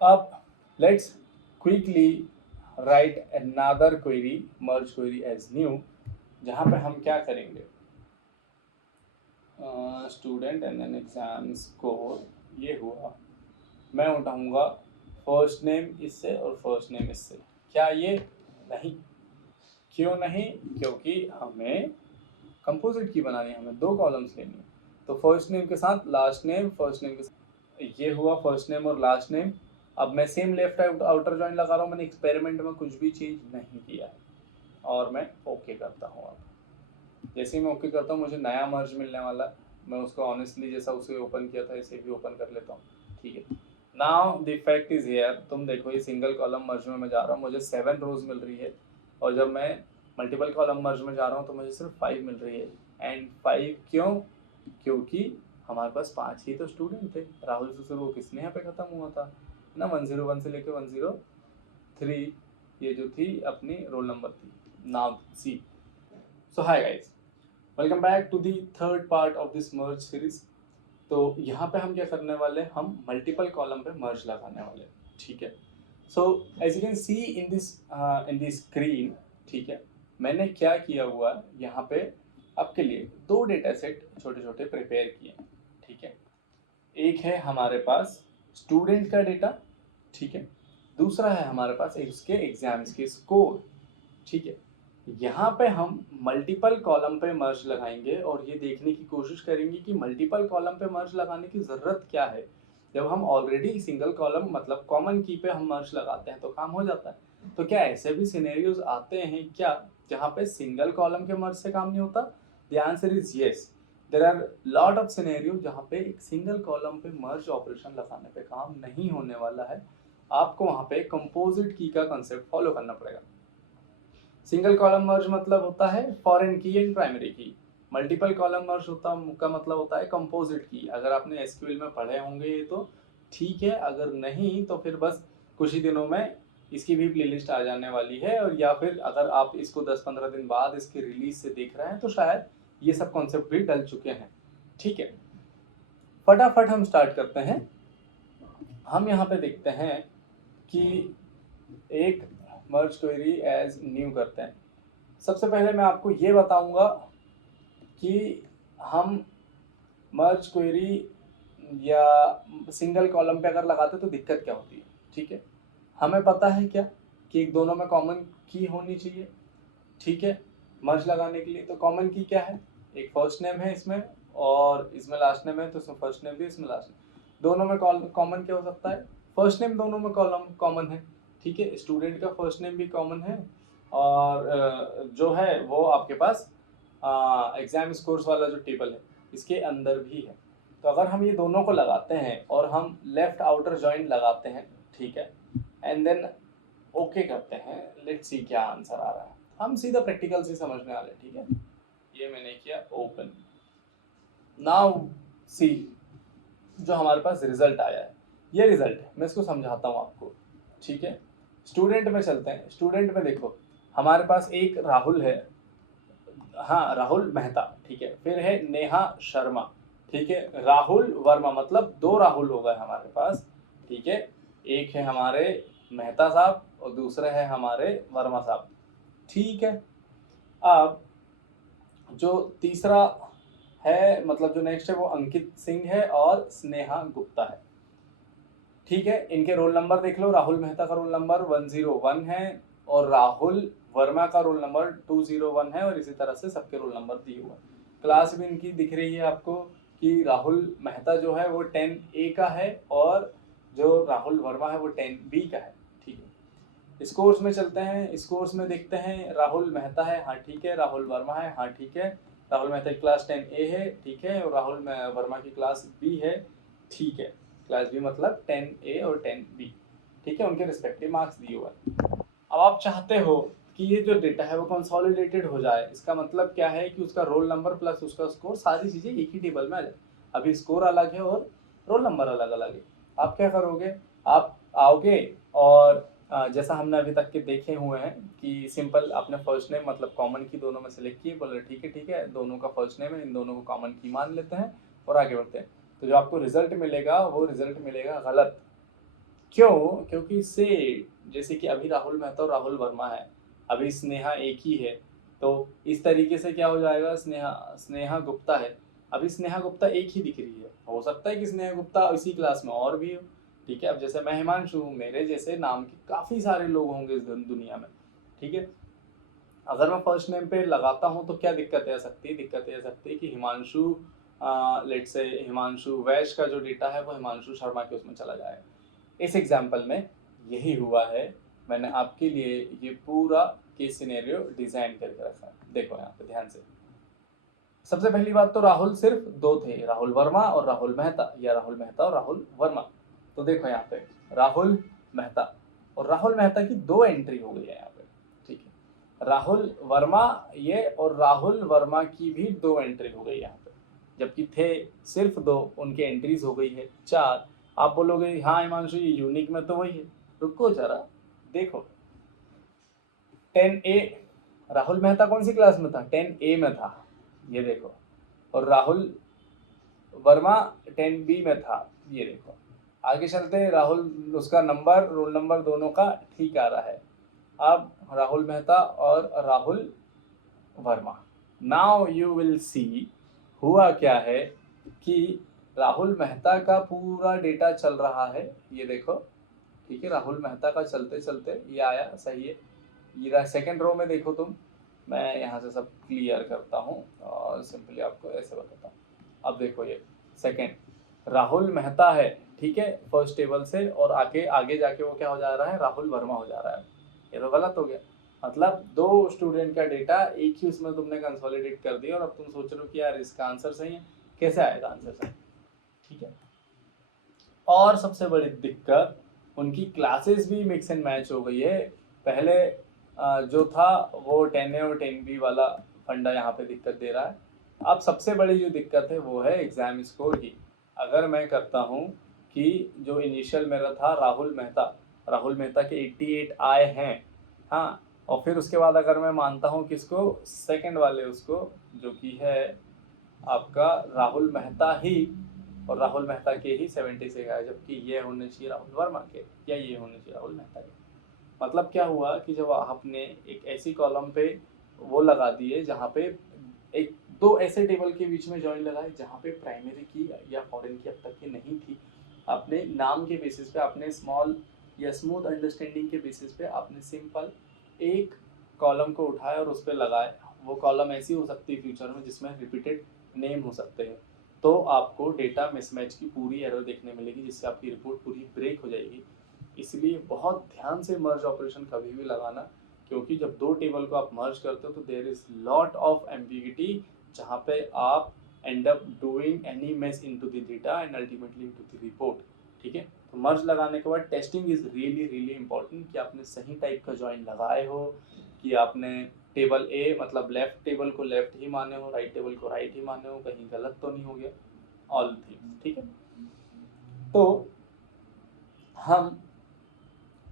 अब let's quickly right another query, merge query as new, जहाँ पे हम क्या करेंगे, student and then exam score ये हुआ, मैं उठाऊंगा फर्स्ट नेम इससे और फर्स्ट नेम इससे, क्या ये नहीं, क्यों नहीं, क्योंकि हमें कंपोजिट की बनानी है, हमें दो कॉलम्स लेनी है, तो फर्स्ट नेम के साथ लास्ट नेम, फर्स्ट नेम के साथ ये हुआ फर्स्ट नेम और लास्ट नेम। अब मैं सेम लेफ्ट आउटर जॉइन लगा रहा हूँ, मैंने एक्सपेरिमेंट में कुछ भी चेंज नहीं किया है और मैं ओके करता हूँ। अब जैसे ही मैं ओके करता हूँ मुझे नया मर्ज मिलने वाला है, मैं उसको ऑनेस्टली जैसा उसे ओपन किया था इसे भी ओपन कर लेता हूँ, ठीक है। Now the fact is here, तुम देखो ये सिंगल कॉलम मर्ज में मैं जा रहा हूँ, मुझे 7 रोज मिल रही है, और जब मैं मल्टीपल कॉलम मर्ज में जा रहा हूँ तो मुझे सिर्फ 5 मिल रही है। एंड 5 क्यों, क्योंकि हमारे पास 5 ही तो स्टूडेंट थे, राहुल से वो किसने यहाँ पे खत्म हुआ था ना, 101 से लेकर 103 ये जो थी अपनी रोल नंबर थी। Now see, so hi guys, welcome back to the third part of this merge series. तो यहाँ पे हम क्या करने वाले हैं, हम मल्टीपल कॉलम पे मर्ज लगाने वाले हैं, ठीक है। So as you can see in this screen, ठीक है, मैंने क्या किया हुआ है यहाँ पे आपके लिए दो डेटा सेट छोटे छोटे प्रिपेयर किए हैं, ठीक है। एक है हमारे पास स्टूडेंट का डेटा, ठीक है, दूसरा है हमारे पास उसके एग्जाम्स के स्कोर, ठीक है। यहाँ पे हम मल्टीपल कॉलम पे मर्ज लगाएंगे और ये देखने की कोशिश करेंगे कि मल्टीपल कॉलम पे मर्ज लगाने की ज़रूरत क्या है। जब हम ऑलरेडी सिंगल कॉलम मतलब कॉमन की पे हम मर्ज लगाते हैं तो काम हो जाता है। तो क्या ऐसे भी सिनेरियोज आते हैं क्या जहाँ पे सिंगल कॉलम के मर्ज से काम नहीं होता? The answer is yes, there are lot of scenario जहाँ पे एक सिंगल कॉलम पे मर्ज ऑपरेशन लगाने पे काम नहीं होने वाला है। आपको वहाँ पे कंपोजिट की का कंसेप्ट फॉलो करना पड़ेगा। सिंगल कॉलम मर्ज मतलब होता है फॉरेन की एंड प्राइमरी की, मल्टीपल कॉलम मर्ज होता का मतलब होता है कंपोजिट की। अगर आपने एसक्यूएल में पढ़े होंगे ये तो ठीक है, अगर नहीं तो फिर बस कुछ ही दिनों में इसकी भी प्लेलिस्ट आ जाने वाली है, और या फिर अगर आप इसको 10-15 दिन बाद इसके रिलीज से देख रहे हैं तो शायद ये सब कॉन्सेप्ट भी डल चुके हैं, ठीक है। फटाफट हम स्टार्ट करते हैं। हम यहाँ पे देखते हैं कि एक मर्ज क्वेरी एज न्यू करते हैं। सबसे पहले मैं आपको ये बताऊंगा कि हम मर्ज क्वेरी या सिंगल कॉलम पे अगर लगाते तो दिक्कत क्या होती है, ठीक है। हमें पता है क्या कि एक दोनों में कॉमन की होनी चाहिए, ठीक है। मर्ज लगाने के लिए तो कॉमन की क्या है, एक फर्स्ट नेम है इसमें और इसमें लास्ट नेम है, तो इसमें फर्स्ट नेम भी इसमें लास्ट नेम, दोनों में कॉमन क्या हो सकता है, फर्स्ट नेम दोनों में कॉलम कॉमन है, ठीक है। स्टूडेंट का फर्स्ट नेम भी कॉमन है और जो है वो आपके पास एग्जाम स्कोर्स वाला जो टेबल है इसके अंदर भी है। तो अगर हम ये दोनों को लगाते हैं और हम लेफ्ट आउटर जॉइन लगाते हैं, ठीक है, एंड देन ओके करते हैं, लेट्स सी क्या आंसर आ रहा है। हम सीधा प्रैक्टिकल से समझने वाले, ठीक है। ये मैंने किया ओपन, नाउ सी जो हमारे पास रिजल्ट आया है, ये रिजल्ट है, मैं इसको समझाता हूँ आपको, ठीक है। स्टूडेंट में चलते हैं, स्टूडेंट में देखो हमारे पास एक राहुल है, हाँ राहुल मेहता, ठीक है, फिर है नेहा शर्मा, ठीक है, राहुल वर्मा, मतलब दो राहुल हो गए हमारे पास, ठीक है। एक है हमारे मेहता साहब और दूसरे है हमारे वर्मा साहब, ठीक है। अब जो तीसरा है मतलब जो नेक्स्ट है वो अंकित सिंह है और स्नेहा गुप्ता है, ठीक है। इनके रोल नंबर देख लो, राहुल मेहता का रोल नंबर 101 है और राहुल वर्मा का रोल नंबर 201 है, और इसी तरह से सबके रोल नंबर दिए हुए हैं। क्लास भी इनकी दिख रही है आपको कि राहुल मेहता जो है वो 10A का है और जो राहुल वर्मा है वो 10B का है, ठीक है। स्कोर्स में चलते हैं, स्कोर्स में देखते हैं, राहुल मेहता है, हाँ ठीक है, राहुल वर्मा है, हाँ ठीक है, राहुल मेहता की क्लास 10A है, ठीक है, और राहुल वर्मा की क्लास B है, ठीक है। क्लास बी मतलब 10A और 10B, ठीक है, उनके रिस्पेक्टिव मार्क्स दिए हुए हैं। अब आप चाहते हो कि ये जो डेटा है वो कंसोलिडेटेड हो जाए, इसका मतलब क्या है कि उसका रोल नंबर प्लस उसका स्कोर सारी चीजें एक ही टेबल में आ जाए। अभी स्कोर अलग है और रोल नंबर अलग अलग है। आप क्या करोगे, आप आओगे और जैसा हमने अभी तक के देखे हुए हैं कि सिंपल आपने फर्स्ट नेम मतलब कॉमन की दोनों में सेलेक्ट किए, बोले ठीक है दोनों का फर्स्ट नेम है, इन दोनों को कॉमन की मान लेते हैं और आगे बढ़ते हैं। तो जो आपको रिजल्ट मिलेगा वो रिजल्ट मिलेगा गलत, क्यों? क्योंकि इससे जैसे कि अभी राहुल मेहता और राहुल वर्मा है, अभी स्नेहा एक ही है, तो इस तरीके से क्या हो जाएगा, स्नेहा स्नेहा गुप्ता है, अभी स्नेहा गुप्ता एक ही दिख रही है, हो सकता है कि स्नेहा गुप्ता इसी क्लास में और भी हो, ठीक है। अब जैसे मैं हिमांशु हूँ, मेरे जैसे नाम के काफ़ी सारे लोग होंगे इस दुनिया में, ठीक है। अगर मैं फर्स्ट नेम पे लगाता हूँ तो क्या दिक्कत आ सकती है? दिक्कत आ सकती है कि हिमांशु, लेट्स से हिमांशु वैश का जो डेटा है वो हिमांशु शर्मा के उसमें चला जाएगा। इस एग्जाम्पल में यही हुआ है, मैंने आपके लिए ये पूरा केस सिनेरियो डिजाइन करके रखा है। देखो यहाँ पे ध्यान से, सबसे पहली बात तो राहुल सिर्फ दो थे, राहुल वर्मा और राहुल मेहता, या राहुल मेहता और राहुल वर्मा। तो देखो यहाँ पे राहुल मेहता और राहुल मेहता की दो एंट्री हो गई है यहाँ पे, ठीक है। राहुल वर्मा ये और राहुल वर्मा की भी दो एंट्री हो गई यहाँ पे, जबकि थे सिर्फ दो, उनकी एंट्रीज हो गई है चार। आप बोलोगे हाँ हिमांशु ये यूनिक में तो वही है, रुको जरा देखो। 10A, राहुल मेहता कौन सी क्लास में था? 10A में था, ये देखो। और राहुल वर्मा 10B में था, ये देखो। आगे चलते, राहुल उसका नंबर, रोल नंबर दोनों का ठीक आ रहा है। अब राहुल मेहता और Rahul Verma, now you will see हुआ क्या है कि राहुल मेहता का पूरा डेटा चल रहा है, ये देखो, ठीक है। राहुल मेहता का चलते चलते ये आया, सही है। ये सेकंड रो में देखो तुम, मैं यहाँ से सब क्लियर करता हूँ और सिंपली आपको ऐसे बताता हूँ। अब देखो ये सेकंड राहुल मेहता है, ठीक है, फर्स्ट टेबल से, और आगे आगे जाके वो क्या हो जा रहा है, राहुल वर्मा हो जा रहा है। ये तो गलत हो गया, मतलब दो स्टूडेंट का डेटा एक ही उसमें तुमने कंसोलिडेट कर दिया और अब तुम सोच रहे हो कि यार इसका आंसर सही है, कैसे आएगा आंसर सही, ठीक है। और सबसे बड़ी दिक्कत, उनकी क्लासेस भी मिक्स एंड मैच हो गई है। पहले जो था वो 10A और 10B वाला फंडा यहाँ पे दिक्कत दे रहा है। अब सबसे बड़ी जो दिक्कत है वो है एग्जाम स्कोर की। अगर मैं करता हूँ कि जो इनिशियल मेरा था राहुल मेहता के 88 आए हैं, हाँ, और फिर उसके बाद अगर मैं मानता हूँ किसको, सेकंड वाले उसको, जो कि है आपका राहुल मेहता ही, और राहुल मेहता के ही 76 आए, जबकि ये होने चाहिए राहुल वर्मा के, या ये होने चाहिए राहुल मेहता के। मतलब क्या हुआ कि जब आपने एक ऐसी कॉलम पे वो लगा दिए जहाँ पे एक दो ऐसे टेबल के बीच में जॉइन लगाए जहाँ पे प्राइमरी की या फॉरेन की अब तक की नहीं थी, आपने नाम के बेसिस पे, आपने स्मॉल या स्मूथ अंडरस्टैंडिंग के बेसिस पे आपने सिंपल एक कॉलम को उठाया और उस पर लगाए। वो कॉलम ऐसी हो सकती है फ्यूचर में जिसमें रिपीटेड नेम हो सकते हैं, तो आपको डेटा मिसमैच की पूरी एरर देखने मिलेगी, जिससे आपकी रिपोर्ट पूरी ब्रेक हो जाएगी। इसलिए बहुत ध्यान से मर्ज ऑपरेशन कभी भी लगाना, क्योंकि जब दो टेबल को आप मर्ज करते हो तो there is lot of ambiguity, जहाँ पे आप end up doing any mess into the data and ultimately into the report, ठीक है। तो मर्ज लगाने के बाद testing is really really important, कि आपने सही टाइप का जॉइन लगाए हो, कि आपने टेबल ए मतलब लेफ्ट टेबल को लेफ्ट ही माने हो, राइट टेबल को राइट ही माने हो, कहीं गलत तो नहीं हो गया, ऑल थिंग्स, ठीक है। तो हम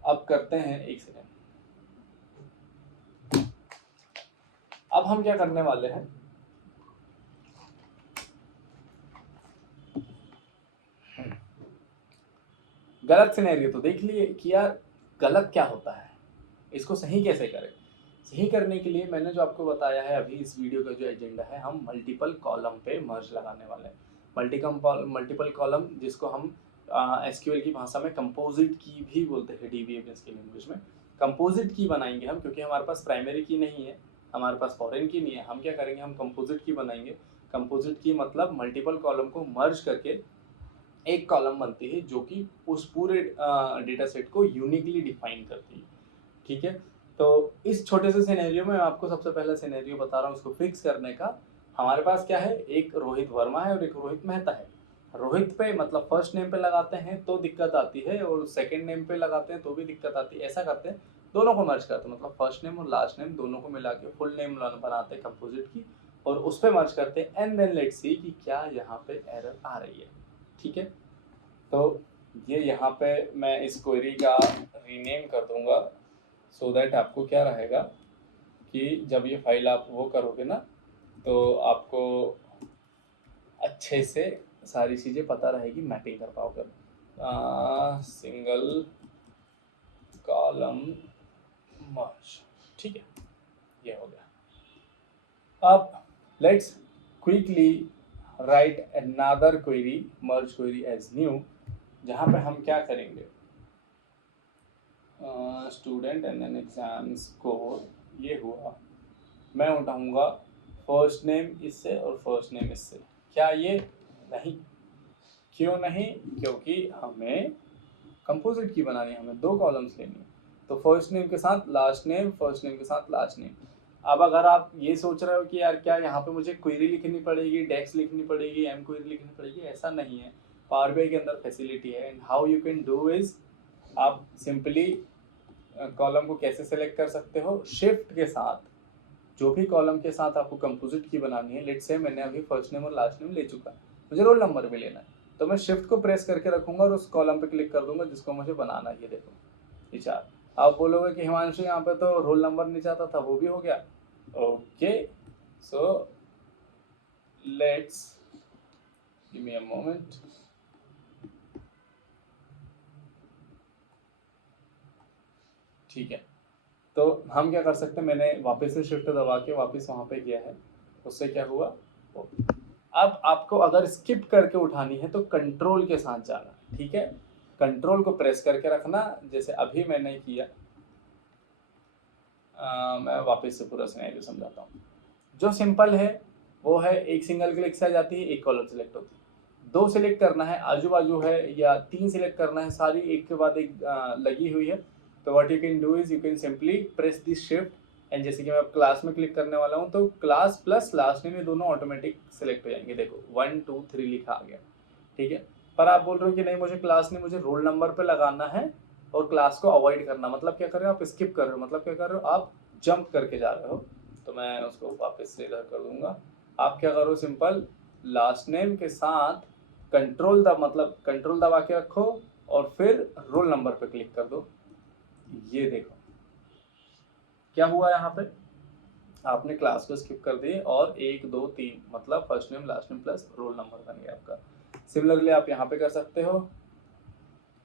अब करते हैं, एक सेकेंड, अब हम क्या करने वाले हैं, गलत सिनेरियो तो देख लिए कि यार गलत क्या होता है, इसको सही कैसे करें। सही करने के लिए मैंने जो आपको बताया है अभी, इस वीडियो का जो एजेंडा है, हम मल्टीपल कॉलम पे मर्ज लगाने वाले हैं। मल्टीपल कॉलम, जिसको हम एसक्यूएल की भाषा में कंपोजिट की भी बोलते हैं, डीबीएमएस की लैंग्वेज में कंपोजिट की बनाएंगे हम, क्योंकि हमारे पास प्राइमरी की नहीं है, हमारे पास फॉरेन की नहीं है। हम क्या करेंगे, हम कंपोजिट की बनाएंगे। कंपोजिट की मतलब मल्टीपल कॉलम को मर्ज करके एक कॉलम बनती है जो कि उस पूरे डेटा सेट को यूनिकली डिफाइन करती है, ठीक है। तो इस छोटे से सिनेरियो में मैं आपको सबसे पहला सिनेरियो बता रहा हूँ, उसको फिक्स करने का। हमारे पास क्या है, एक रोहित वर्मा है और एक रोहित मेहता है। रोहित पे मतलब फर्स्ट नेम पे लगाते हैं तो दिक्कत आती है, और सेकंड नेम पे लगाते हैं तो भी दिक्कत आती है। ऐसा करते हैं, दोनों को मर्ज करते हैं, मतलब फर्स्ट नेम और लास्ट नेम दोनों को मिला के फुल नेम बनाते हैं कंपोजिट की, और उस पर मर्ज करते हैं, एंड देन लेट्स सी कि क्या यहाँ पे एरर आ रही है, ठीक है। तो ये यहाँ पे मैं इस क्वेरी का रीनेम कर दूंगा, सो दैट आपको क्या रहेगा कि जब ये फाइल आप वो करोगे ना, तो आपको अच्छे से सारी चीज़ें पता रहेगी, मैपिंग कर पाओगे। सिंगल कॉलम मर्ज, ठीक है, ये हो गया। अब let's quickly write another query, merge query as new, जहाँ पे हम क्या करेंगे, student and an exam score, ये हुआ, मैं उठाऊंगा फर्स्ट नेम इससे और फर्स्ट नेम इससे, क्या ये, नहीं, क्यों नहीं, क्योंकि हमें कंपोजिट की बनानी है, हमें 2 कॉलम्स लेनी है, तो फर्स्ट नेम के साथ लास्ट नेम, फर्स्ट नेम के साथ लास्ट नेम। अब अगर आप ये सोच रहे हो कि यार क्या यहाँ पे मुझे क्वेरी लिखनी पड़ेगी, डेक्स लिखनी पड़ेगी, एम क्वेरी लिखनी पड़ेगी, ऐसा नहीं है, पावर बीआई के अंदर फैसिलिटी है। And how you can do is, आप सिंपली कॉलम को कैसे सेलेक्ट कर सकते हो, शिफ्ट के साथ, जो भी कॉलम के साथ आपको कंपोजिट की बनानी है, लेट्स से मैंने अभी फर्स्ट नेम और लास्ट नेम ले चुका, मुझे रोल नंबर भी लेना है, तो मैं शिफ्ट को प्रेस करके रखूंगा और उस कॉलम पे क्लिक कर दूंगा जिसको मुझे बनाना है। ये देखो विचार, आप बोलोगे कि हिमांशु यहाँ पे तो रोल नंबर नहीं चाहता था, वो भी हो गया। Okay, so let's give me a moment. ठीक है, तो हम क्या कर सकते हैं, मैंने वापस से शिफ्ट दबा के वापस वहां पे किया है, उससे क्या हुआ। अब आपको अगर स्किप करके उठानी है तो कंट्रोल के साथ जाना, ठीक है, कंट्रोल को प्रेस करके रखना, जैसे अभी मैंने किया। मैं वापस से पूरा सिनेरियो समझाता हूँ। जो सिंपल है वो है, एक सिंगल क्लिक से आ जाती है, एक कॉलम सिलेक्ट होती है, 2 सिलेक्ट करना है आजू बाजू है, या 3 सिलेक्ट करना है, सारी एक के बाद एक लगी हुई है, तो what you can do is you can simply press this shift, and जैसे कि मैं अब क्लास में क्लिक करने वाला हूँ तो क्लास प्लस लास्ट नेम ये दोनों ऑटोमेटिक सिलेक्ट हो जाएंगे। देखो 1 2 3 लिखा आ गया, ठीक है। पर आप बोल रहे हो कि नहीं मुझे क्लास नहीं, मुझे रोल नंबर पे लगाना है और क्लास को अवॉइड करना, मतलब क्या कर रहे हो आप, स्किप कर रहे हो, मतलब क्या कर रहे हो आप, जंप करके जा रहे हो, तो मैं उसको वापस से इधर कर दूंगा। आप क्या करो, सिंपल लास्ट नेम के साथ कंट्रोल दबा के रखो और फिर रोल नंबर पे क्लिक कर दो। ये देखो क्या हुआ, यहाँ पे आपने क्लास को स्किप कर दिए और 1 2 3 मतलब first name last name plus roll number बन गया आपका। सिमिलरली आप यहाँ पे कर सकते हो,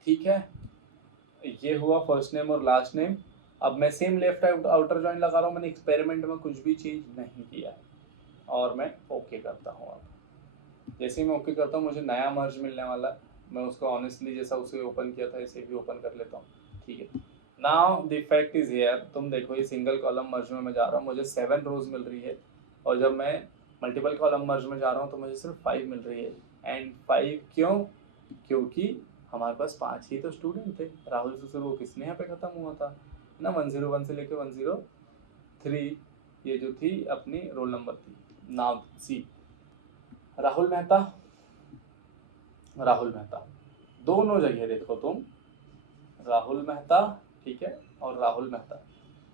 ठीक है, ये हुआ फर्स्ट नेम और लास्ट नेम। अब मैं सेम लेफ्ट आउटर जॉइन लगा रहा हूँ, मैंने एक्सपेरिमेंट में कुछ भी चेंज नहीं किया है, और मैं ओके करता हूँ। अब जैसे ही मैं ओके करता हूँ मुझे नया मर्ज मिलने वाला है, मैं उसको ऑनेस्टली जैसा उसे ओपन किया था इसे भी ओपन कर लेता हूँ, ठीक है। Now the effect is here, तुम देखो ये सिंगल कॉलम मर्ज में मैं जा रहा हूँ, मुझे 7 रोज मिल रही है, और जब मैं मल्टीपल कॉलम मर्ज में जा रहा हूँ तो मुझे सिर्फ 5 मिल रही है। एंड 5 क्यों, क्योंकि हमारे पास 5 ही तो स्टूडेंट थे, राहुल से वो किसने यहाँ पे खत्म हुआ था ना, 101 से लेकर 103 ये जो थी अपनी रोल नंबर थी। नाउ सी राहुल मेहता, राहुल मेहता दोनों जगह देखो तुम, राहुल मेहता, ठीक है, और राहुल मेहता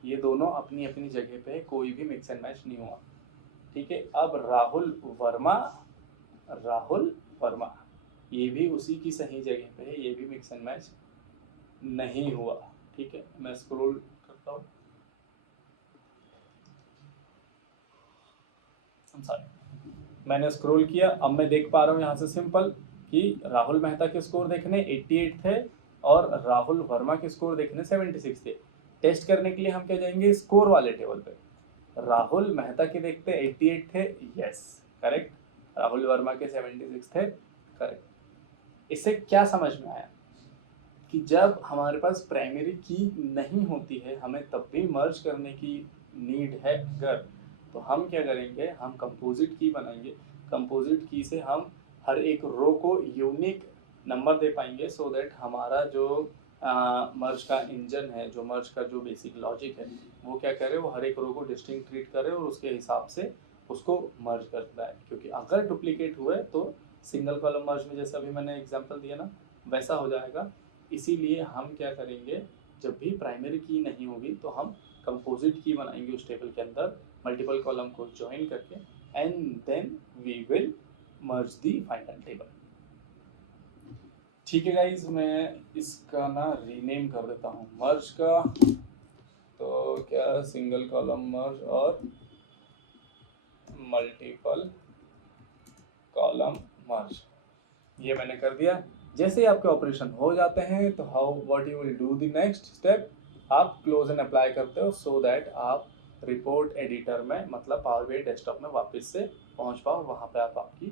ये दोनों अपनी अपनी जगह पे है, कोई भी मिक्स एंड मैच नहीं हुआ, ठीक है। अब राहुल वर्मा, राहुल वर्मा ये भी उसी की सही जगह पे है, ये भी मिक्स एंड मैच नहीं हुआ, ठीक है। मैं स्क्रॉल करता हूँ, मैंने स्क्रॉल किया, अब मैं देख पा रहा हूँ यहाँ से सिंपल कि राहुल मेहता के स्कोर देखने 88 थे और राहुल वर्मा के स्कोर देखने 76 थे। टेस्ट करने के लिए हम क्या जाएंगे, स्कोर वाले टेबल पे, राहुल मेहता के देखते 88 थे, यस करेक्ट, राहुल वर्मा के 76 थे, करेक्ट। इससे क्या समझ में आया कि जब हमारे पास प्राइमरी की नहीं होती है, हमें तब भी मर्ज करने की नीड है अगर, तो हम क्या करेंगे, हम कंपोजिट की बनाएंगे, कंपोजिट की से हम हर एक रो को यूनिक नंबर दे पाएंगे, सो दैट हमारा जो मर्ज का इंजन है, जो मर्ज का जो बेसिक लॉजिक है, वो क्या करे, वो हर एक रो को डिस्टिंक्ट ट्रीट करे और उसके हिसाब से उसको मर्ज करता है। क्योंकि अगर डुप्लीकेट हुए तो सिंगल कॉलम मर्ज में जैसा अभी मैंने एग्जांपल दिया ना वैसा हो जाएगा। इसीलिए हम क्या करेंगे, जब भी प्राइमरी की नहीं होगी तो हम कंपोजिट की बनाएंगे उस टेबल के अंदर, मल्टीपल कॉलम को ज्वाइन करके, and then we will merge the final table. ठीक है गाइज, मैं इसका ना रीनेम कर देता हूँ मर्ज का, तो क्या सिंगल कॉलम मर्ज और मल्टीपल कॉलम मर्ज, ये मैंने कर दिया। जैसे ही आपके ऑपरेशन हो जाते हैं तो how what you will do the next step, आप क्लोज एंड अप्लाई करते हो सो दैट आप रिपोर्ट एडिटर में मतलब पावर बीआई डेस्कटॉप में वापस से पहुंच पाओ, वहाँ पे आप आपकी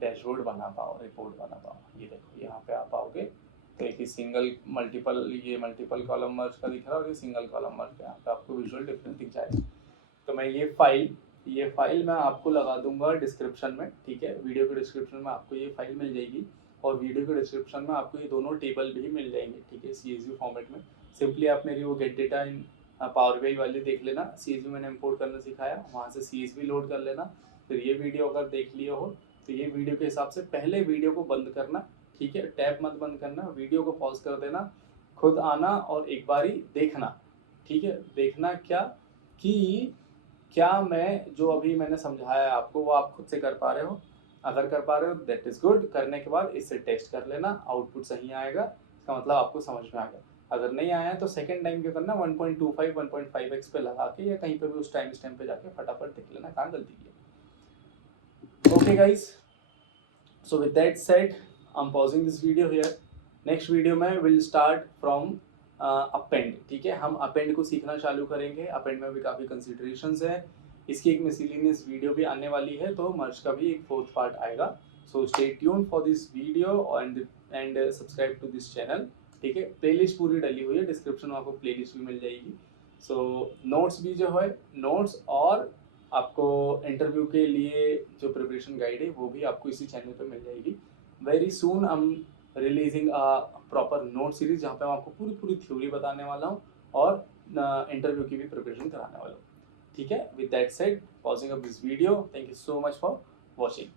डैशबोर्ड बना पाओ, रिपोर्ट बना पाओ। ये देखो यहाँ पे आप आओगे तो एक ही सिंगल मल्टीपल, ये मल्टीपल कॉलम मर्ज का दिख रहा है और ये सिंगल कॉलम मर्ज का, यहाँ पे आपको विजुअल डिफरेंस दिख जाएगा। तो मैं ये फाइल मैं आपको लगा दूंगा डिस्क्रिप्शन में, ठीक है, वीडियो के डिस्क्रिप्शन में आपको ये फाइल मिल जाएगी और वीडियो के डिस्क्रिप्शन में आपको ये दोनों टेबल भी मिल जाएंगे, ठीक है, CSV फॉर्मेट में। सिंपली आप मेरी वो गेट डेटा इन पावर बीआई वाली देख लेना, CSV मैंने इंपोर्ट करना सिखाया, वहाँ से CSV लोड कर लेना। फिर ये वीडियो अगर देख लिए हो तो ये वीडियो के हिसाब से पहले वीडियो को बंद करना, ठीक है, टैब मत बंद करना, वीडियो को पॉज कर देना, खुद आना और एक बारी देखना, ठीक है, देखना कि क्या मैं जो अभी मैंने समझाया है आपको वो आप खुद से कर पा रहे हो। अगर कर पा रहे हो दैट इज़ गुड, करने के बाद इससे टेस्ट कर लेना, आउटपुट सही आएगा, इसका मतलब आपको समझ में आ गया। अगर नहीं आया है तो सेकंड टाइम क्या करना, 1.25 1.5x पे लगा के या कहीं पे भी उस टाइम स्टैम्प पे जाके फटाफट देख लेना कहाँ गलती की है। Okay guys, so with that said I am pausing this video here. Next video में विल स्टार्ट फ्रॉम अपेंड, ठीक है, हम अपेंड को सीखना चालू करेंगे। अपेंड में भी काफ़ी कंसिडरेशंस है, इसकी एक मिसलिनियस वीडियो भी आने वाली है, तो मर्ज का भी एक 4th पार्ट आएगा। So stay tune for this video and subscribe to this channel, ठीक है। प्लेलिस्ट पूरी डली हुई है, डिस्क्रिप्शन में आपको प्लेलिस्ट भी मिल जाएगी। सो नोट्स भी जो है, नोट्स और आपको इंटरव्यू के लिए जो प्रिपरेशन गाइड है वो भी आपको इसी चैनल पे मिल जाएगी। Very soon I am releasing a proper note series जहाँ पे मैं आपको पूरी थ्योरी बताने वाला हूँ और इंटरव्यू की भी प्रिपरेशन कराने वाला हूँ, ठीक है। With that said, pausing up this video, thank you so much for watching.